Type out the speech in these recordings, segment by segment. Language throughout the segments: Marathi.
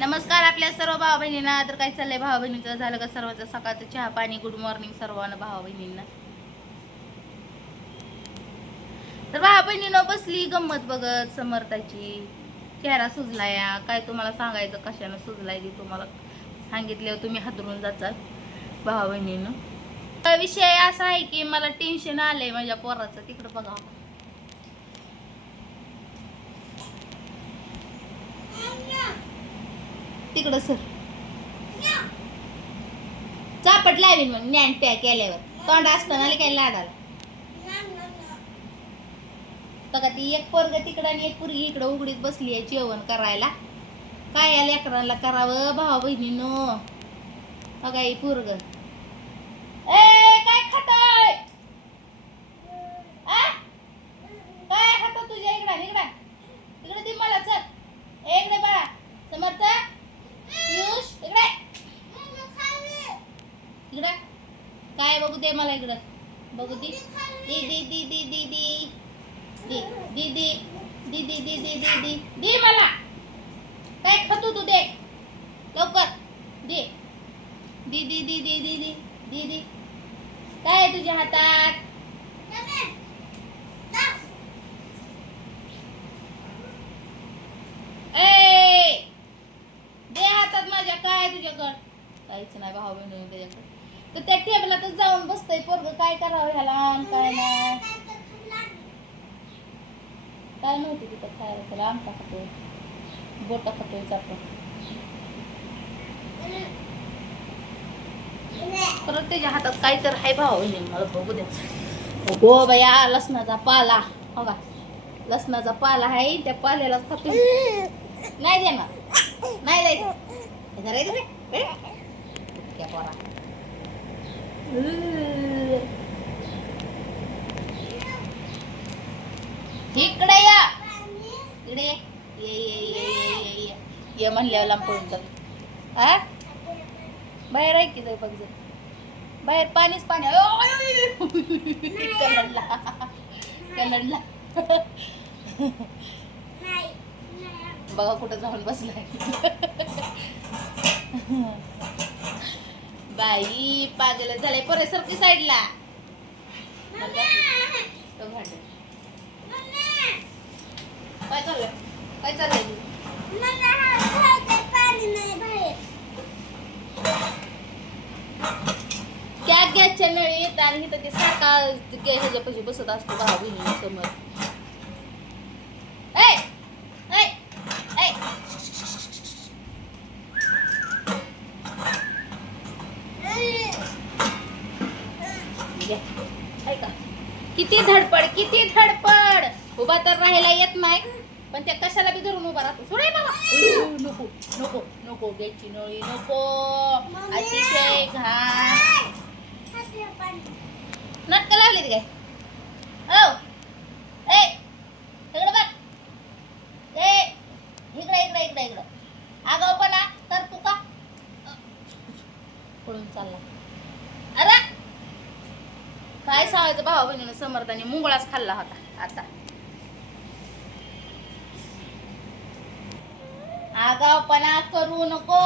नमस्कार आपल्या सर्व भावा बहिणींना तर काय चाललंय भावा बहिणीचं झालं का सर्वांचं सकाळचं चहा पाणी? गुड मॉर्निंग सर्वांना भावा बहिणींना तर भावा बहिणीनं बसली गंमत बघत समर्थाची. चेहरा सुजलाय. काय तुम्हाला सांगायचं? कशानं सुजलाय ते तुम्हाला सांगितल्यावर तुम्ही हातरून जाचाल भावा बहिणीनं विषय असा आहे की मला टेन्शन आलंय माझ्या पोराचं. तिकडं बघा. तिकडं सर. चापट लावीन मग ज्ञान प्या केल्यावर. तोंड असताना काय लाडाला. बघा ती एक पोरग तिकडं आणि एक पुरगी इकडं उघडीत बसली आहे जेवण करायला. काय या लेकरांना करावं भावा बहिणीनो? बघा ही पोरग. मला काय खातो तू दे लवकर दे दीदी काय आहे तुझ्या हातात ए दे हातात माझ्या काय तुझ्याकडं काहीच नाही भाऊ बहिणी त्याच्याकडे तर त्या टेबलातच जाऊन बसतय पोरग. काय करावं ह्याला? आणि काय नाही. काय नव्हती तिथं खायला त्याला? आमटा खातोय. बोटा खातोय जातो परत त्याच्या हातात काय तर आहे भाऊ मला बघू द्या हो बया लसणाचा पाला. हो का? लसणाचा पाला आहे. त्या पाल्यालाच खातो नाही देणार. नाही द्यायचं पोरा. इकडे या. इकडे. ये. ये ये ये ये ये ये. ये म्हणल्यावर लांब पळून जात हा बाहेर आहे की जाऊ बघ बाहेर पाणीच पाणी कलडला कलडला बघा कुठं जाऊन बसलाय. बाई पागल झालंय परे सरकी साईडला. काय चाललंय? काय चाललंय? त्या गॅसच्या नळीत आणि इथं ते सारखा गॅस ह्याच्यापाशी बसत असतो भाऊ बहिणी समोर किती धडपड किती धडपड. उभा तर राहायला येत नाही. पण त्या कशाला बी धरून उभा राहतो? सोडाय बाबा. नको नको नको गॅसची नळी नको. अतिशय घाण. नाटक लावली काय हो ए इकडे बघ ए इकडे इकडे इकडे इकडे आगाऊपणा तर तू का पळून चालला अरे सावायचं भावा बहिणीनं समर्थाने मुंगळाच खाल्ला होता. आता. आगावपणा करू नको.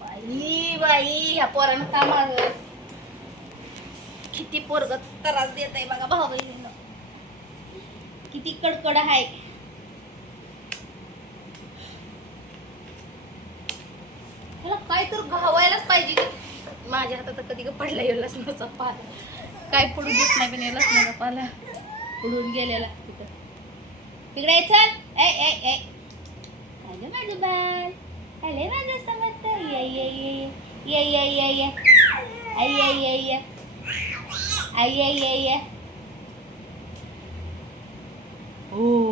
बाई बाई ह्या पोरानं का माग किती पोरग त्रास देत आहे बघा भाऊ बहिणीनं. किती कडकड आहे काय तर घावायलाच पाहिजे. माझ्या हातात कधी का पडला येईल लसणाचा पाला. काय पडून घेत नाही पण या लसणाचा पाला. पडून गेलेला तिथं. तिकडे चल. ए ए ए. हॅलो माझं बाल हॅलो माझं समर्थ. ये ये ये ये. ये ये ये आई ये ये ये. आई ये ये ये. ओ.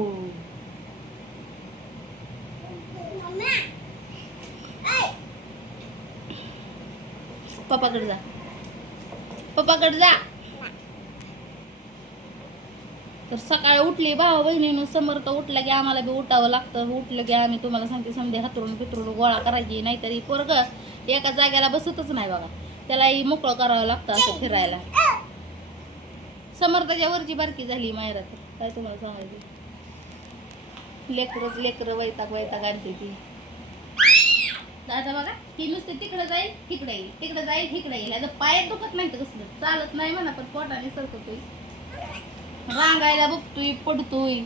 पप्पाकडे जा. पप्पाकडे जा. तर सकाळी उठली भावा बहिणीनं समर्थ उठलं की आम्हाला बी उठावं लागतं. उठलं की आम्ही तुम्हाला सांगते समजे हातरून पितरून गोळा करायची नाहीतरी पोरग एका जाग्याला बसतच नाही बघा. त्यालाही मोकळं करावं लागतं असं फिरायला. समर्थाच्या वरची बारकी झाली मायरा तर काय तुम्हाला सांगायचं? लेकरच लेकरं वैताग वैताग आणते ती. आता बघा ती नुसते तिकडे जाईल तिकडे येईल तिकडे जाईल तिकडे येईल. आता पायात दुखत नाही तर कसलं? चालत नाही म्हणा पण पोटाने सरकतोय रांगायला बघतोय पडतोय.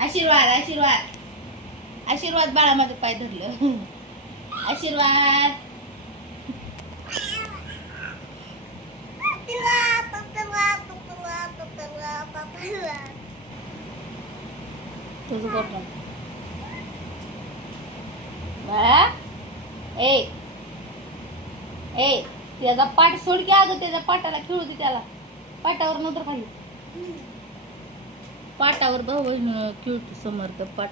आशीर्वाद आशीर्वाद. आशीर्वाद बाळा माझं पाय धरलं. आशीर्वाद. तुझं बाळा ए. ए त्याचा पाठ सोड की अगं त्याच्या पाटाला खेळू दे त्याला. पाटावर नंतर खाली पाटावर भाऊ बहीण खेळतो समर्थ पाठ.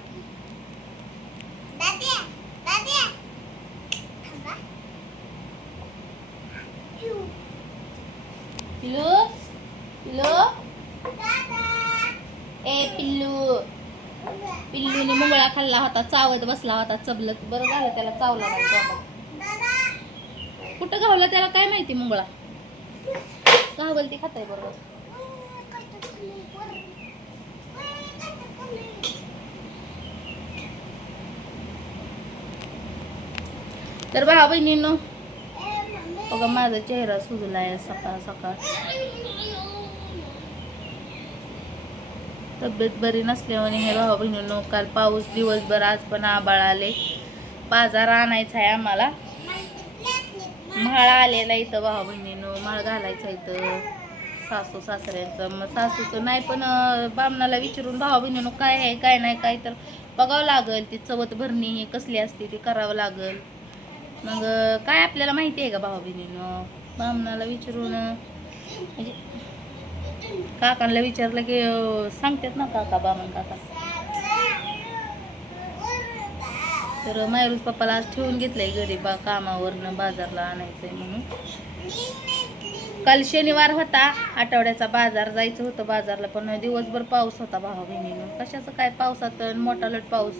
पिल्लू? पिल्लू? ए पिल्लू. पिल्लूने मुंगळा खाल्ला होता चावत बसला होता चबलत. बरं झालं त्याला चावला नाही कुठं घावलं त्याला काय माहिती मुंगळा? घावल ती खाताय बरोबर. तर भावा बहिणींनो बघा माझा चेहरा सुजलाय सकाळ सकाळ. तब्येत बरी नसल्यामुळे हे भावा बहिणींनो काल पाऊस दिवसभर आज पण आबाळ आले. बाजार आणायचा आहे आम्हाला. म्हाळ आलेला इथं भावा बहिणीनं माळ घालायचा इथं. सासू सासऱ्यांचं. मग सासूचं नाही पण बामणाला विचारून भावा बहिणीनं काय आहे काय नाही काय तर बघावं लागल. ती चवत भरणी ही कसली असते ती करावं लागल. मग काय आपल्याला माहिती आहे का भावा बहिणीनं? बामणाला विचारून म्हणजे काकांना विचारलं की सांगतात ना काका बामन काका. तर मायरूज पप्पाला आज ठेवून घेतलंय घरी बा कामावरनं बाजारला आणायचंय म्हणून. काल शनिवार होता आठवड्याचा बाजार जायचं होतं बाजारला पण दिवसभर पाऊस होता भावा बहिणीनं. कशाचं काय पावसात मोठा लट पाऊस?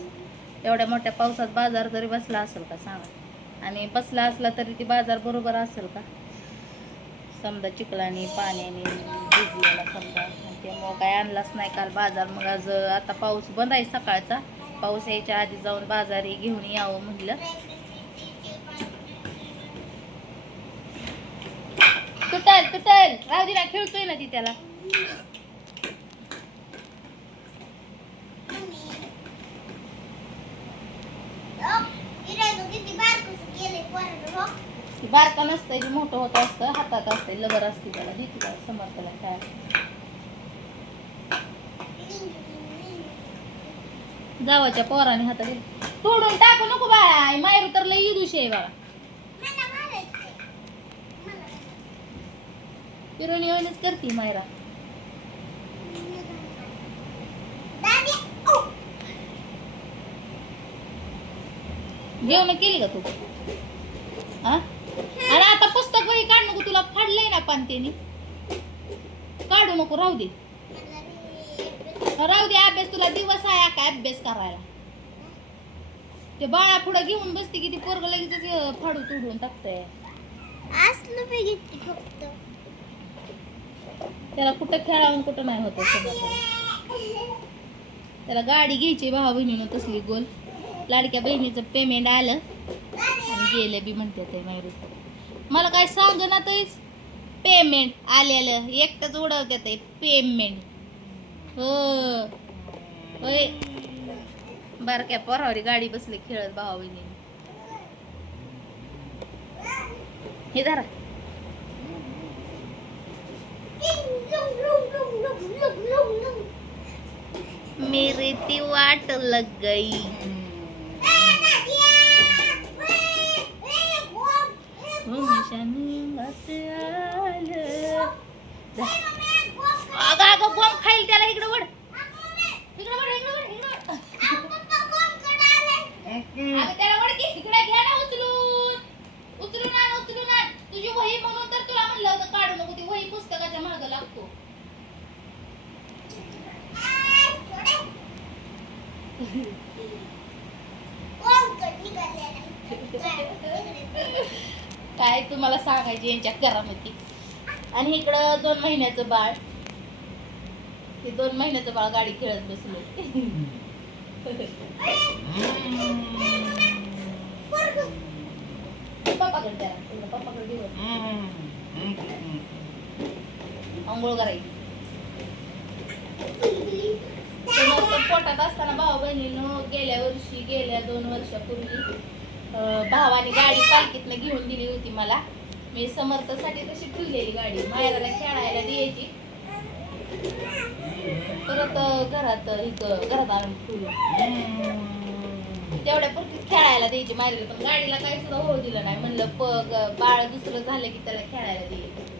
एवढ्या मोठ्या पावसात बाजार जरी बसला असेल का सांगा? आणि बसला असला तरी ती बाजार बरोबर असेल का? समजा चिखलाने पाण्याने भिजलेला समजा. त्यामुळं काय आणलाच नाही काल बाजार. मग आज आता पाऊस बंद आहे सकाळचा. पाऊस यायच्या आधी जाऊन बाजारी घेऊन यावं म्हणलं. तुटल तुटल राहू दिला खेळतोय ना ती त्याला ती बारका नसतंय ती मोठं होत असतं हातात असतंय लबर असते त्याला दे तिला समर्थला काय जावाच्या पोराने हातात दिलं. तोडून टाकू नको बाळा मायरू तर लई दुषे आहे बाळा. पिरोणी येऊनच करते मायरा. जेवण केली का तू? हा वही काढ नको तुला फाडलंय ना पानतेनी. काढू नको राहू दे. राहू दे अभ्यास तुला दिवस आहे काय अभ्यास करायला. ते बाळा पुढे घेऊन बसते की ती पोरग लगेच फाडू तुडून टाकतंय. त्याला कुठं खेळावून कुठं नाही होत त्याला गाडी घ्यायची भावा बहिणीनं तसली गोल. लाडक्या बहिणीचं पेमेंट आलं. आणि गेलं बी म्हणते ते मायरू. मला काय सांग ना तेच पेमेंट आलेलं. एकटंच उडवतात ते पेमेंट हो. होय. बारक्या पोरावरी गाडी बसली खेळत भावा बहिणीने हे धरा. मेरे ती वाट लग गई. अगं अगं बॉम्ब खाईल त्याला. इकडे वड इकडे वड इकडे वड इकडे वड अगं त्याला वड की. इकडे घ्या ना उचलून. उचलून आण उचलून आण. तुझी वही म्हणून तर तुला म्हणलं होतं काढू नको. ती वही पुस्तकाच्या मागं लागतो. काय तुम्हाला सांगायचे यांच्या घरामध्ये आणि इकडं दोन महिन्याचं बाळ. हे दोन महिन्याचं बाळ गाडी खेळत बसले. पप्पाकडे पप्पाकडे आंघोळ करायची. पोटात असताना भाऊ बहिणीनं गेल्या वर्षी गेल्या दोन वर्षापूर्वी भावाने गाडी पालखीतनं घेऊन दिली होती मला. मी समर्थसाठी तशी ठेवलेली गाडी. माहेराला खेळायला द्यायची. परत घरात इथं घरात आणून ठेवलं. तेवढ्या पुरतीच खेळायला द्यायची मारीला पण गाडीला काही सुद्धा होऊ दिलं नाही. म्हणलं पग बाळ दुसरं झालं की त्याला खेळायला द्यायचं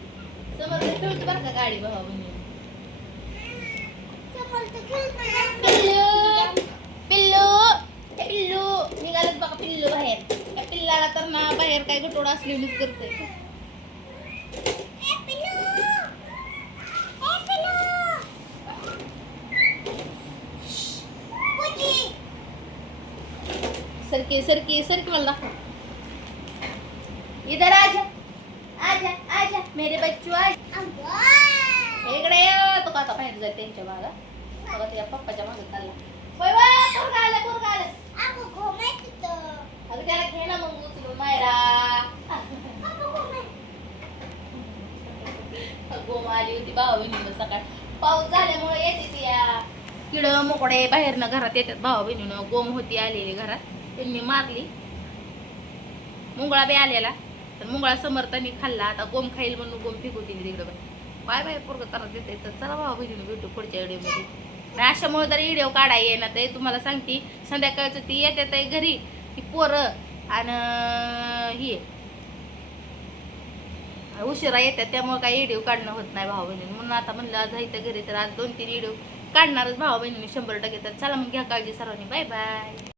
समर्थ ठेवते बरं का गाडी भावा म्हणजे पिल्लू पिल्लू पिल्लू. निघालत बघा पिल्लू बाहेर. त्या पिल्लाला तर ना बाहेर काय गटोड असलेलीच करते सरकी सरकी सरकी मला दाखव. इधर आजा आजा आजा मेरे बच्चू आज इकडे तो आता बाहेर जाते त्यांच्या मागं. बघा त्या पप्पाच्या मागं चालला. होय होय पोरगं आलं पोरगं आलं. ती आली बहिणीनं सकाळ पाऊस झाल्यामुळे येते ती या किड मोकळे बाहेरनं घरात येतात. भावा बहिणीनं गोम होती आलेली घरात. त्यांनी मारली. मुंगळा बी आलेला. तर मुंगळा समर्थाने खाल्ला. आता गोम खाईल म्हणून गोम फेकून दिली तिकडं बाय बाय पोरग तर देते तर चला भाऊ बहिणीनं भेटू पुढच्या व्हिडिओमध्ये. अशामुळे तर व्हिडिओ काढाय येणार ते तुम्हाला सांगते संध्याकाळचं ती येतात आहे घरी. ती पोरं आणि ही. उशिरा येतात त्यामुळे काही व्हिडिओ काढणं होत नाही भाऊ बहिणी म्हणून आता म्हणलं आज इथं घरी तर आज दोन तीन व्हिडिओ काढणारच भाऊ बहिणी शंभर टक्के. तर चला मग घ्या काळजी सर्वांनी. Bye bye